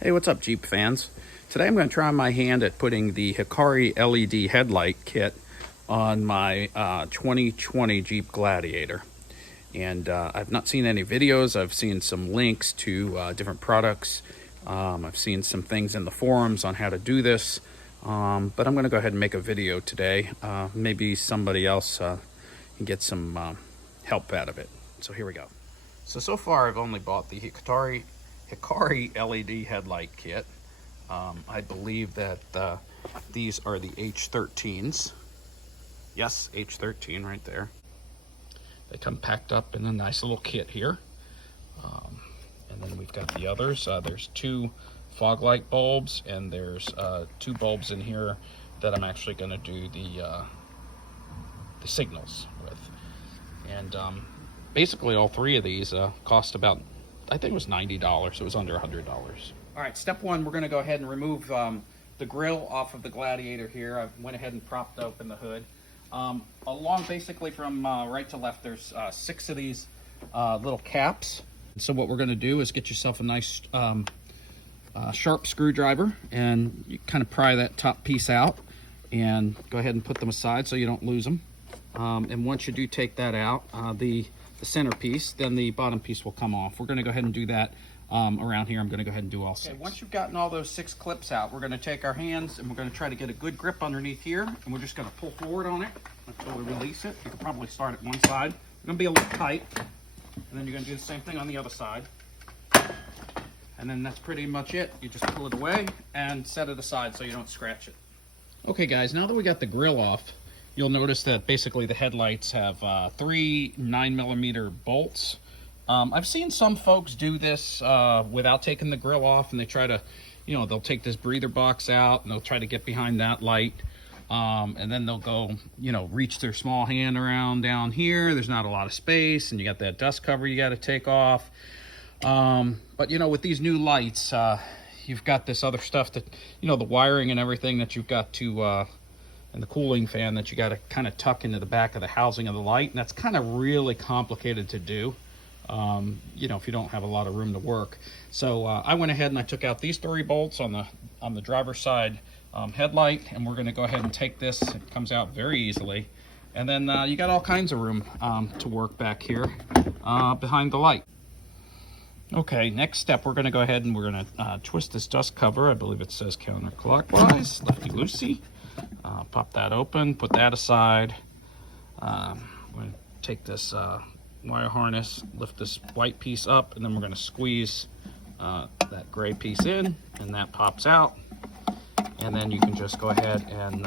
Hey, what's up, Jeep fans? Today I'm going to try my hand at putting the Hikari LED headlight kit on my 2020 Jeep Gladiator. And I've not seen any videos. I've seen some links to different products. I've seen some things in the forums on how to do this. But I'm going to go ahead and make a video today. Maybe somebody else can get some help out of it. So here we go. So far I've only bought the Hikari LED headlight kit. I believe that these are the H13s. Yes, H13 right there. They come packed up in a nice little kit here. And then we've got the others. There's two fog light bulbs, and there's two bulbs in here that I'm actually going to do the signals with. And basically all three of these cost about, I think it was $90. It was under $100. All right, step one, we're going to go ahead and remove the grill off of the Gladiator here. I went ahead and propped open the hood. Along basically from right to left, there's 6 of these little caps. So what we're going to do is get yourself a nice sharp screwdriver, and you kind of pry that top piece out and go ahead and put them aside so you don't lose them. And once you do take that out, the center piece, then the bottom piece will come off. We're going to go ahead and do that around here. I'm going to go ahead and do all 6. Okay, once you've gotten all those 6 clips out, we're going to take our hands and we're going to try to get a good grip underneath here, and we're just going to pull forward on it until we release it. You can probably start at one side. It's going to be a little tight, and then you're going to do the same thing on the other side. And then that's pretty much it. You just pull it away and set it aside so you don't scratch it. Okay guys, now that we got the grill off, you'll notice that basically the headlights have 3 9mm bolts. I've seen some folks do this without taking the grill off, and they try to, they'll take this breather box out and they'll try to get behind that light. And then they'll go, reach their small hand around down here. There's not a lot of space, and you got that dust cover you got to take off. But with these new lights, you've got this other stuff that, the wiring and everything that you've got to, and the cooling fan that you got to kind of tuck into the back of the housing of the light. And that's kind of really complicated to do, if you don't have a lot of room to work. So I went ahead and I took out these 3 bolts on the driver's side headlight, and we're going to go ahead and take this. It comes out very easily. And then you got all kinds of room to work back here behind the light. Okay, next step, we're going to go ahead and we're going to twist this dust cover. I believe it says counterclockwise, lefty-loosey. Pop that open, put that aside. I'm going to take this wire harness, lift this white piece up, and then we're going to squeeze that gray piece in, and that pops out. And then you can just go ahead and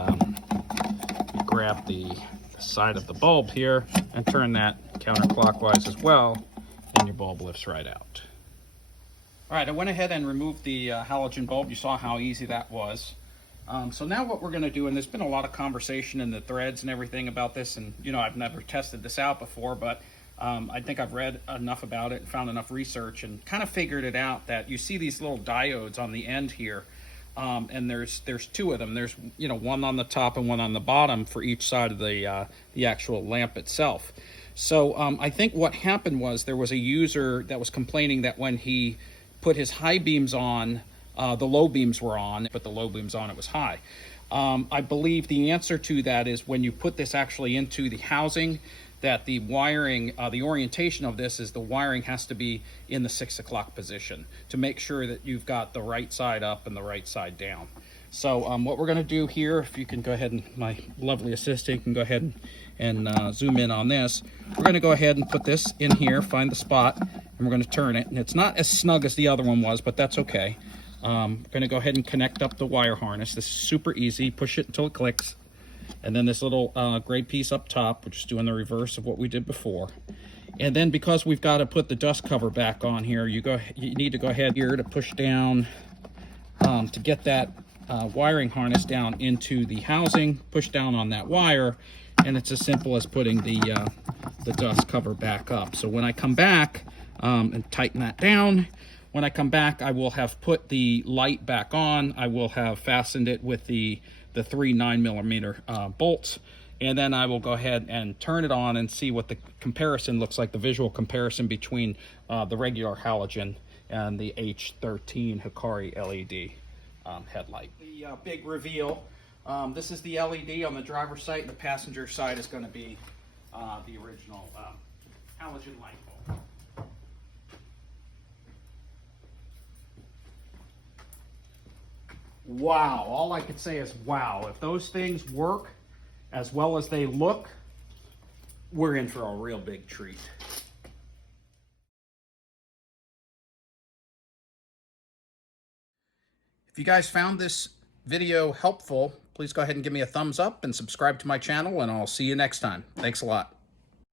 grab the side of the bulb here and turn that counterclockwise as well, and your bulb lifts right out. All right, I went ahead and removed the halogen bulb. You saw how easy that was. So now what we're going to do, and there's been a lot of conversation in the threads and everything about this, and I've never tested this out before, but I think I've read enough about it and found enough research and kind of figured it out that you see these little diodes on the end here, and there's 2 of them. There's one on the top and one on the bottom for each side of the actual lamp itself. So I think what happened was there was a user that was complaining that when he put his high beams on, the low beams were on, but the low beams on, it was high. I believe the answer to that is when you put this actually into the housing, that the wiring, the orientation of this is the wiring has to be in the 6 o'clock position to make sure that you've got the right side up and the right side down. So what we're going to do here, if you can go ahead and my lovely assistant can go ahead and zoom in on this, we're going to go ahead and put this in here, find the spot, and we're going to turn it. And it's not as snug as the other one was, but that's okay. I'm going to go ahead and connect up the wire harness. This is super easy. Push it until it clicks. And then this little gray piece up top, we're just doing the reverse of what we did before. And then because we've got to put the dust cover back on here, you need to go ahead here to push down to get that wiring harness down into the housing. Push down on that wire, and it's as simple as putting the dust cover back up. So when I come back and tighten that down, when I come back, I will have put the light back on. I will have fastened it with the 3 9mm bolts, and then I will go ahead and turn it on and see what the comparison looks like, the visual comparison between the regular halogen and the H13 Hikari LED headlight. The big reveal. This is the LED on the driver's side. The passenger side is going to be the original halogen light bulb. Wow, all I could say is wow. If those things work as well as they look, we're in for a real big treat. If you guys found this video helpful, please go ahead and give me a thumbs up and subscribe to my channel, and I'll see you next time. Thanks a lot.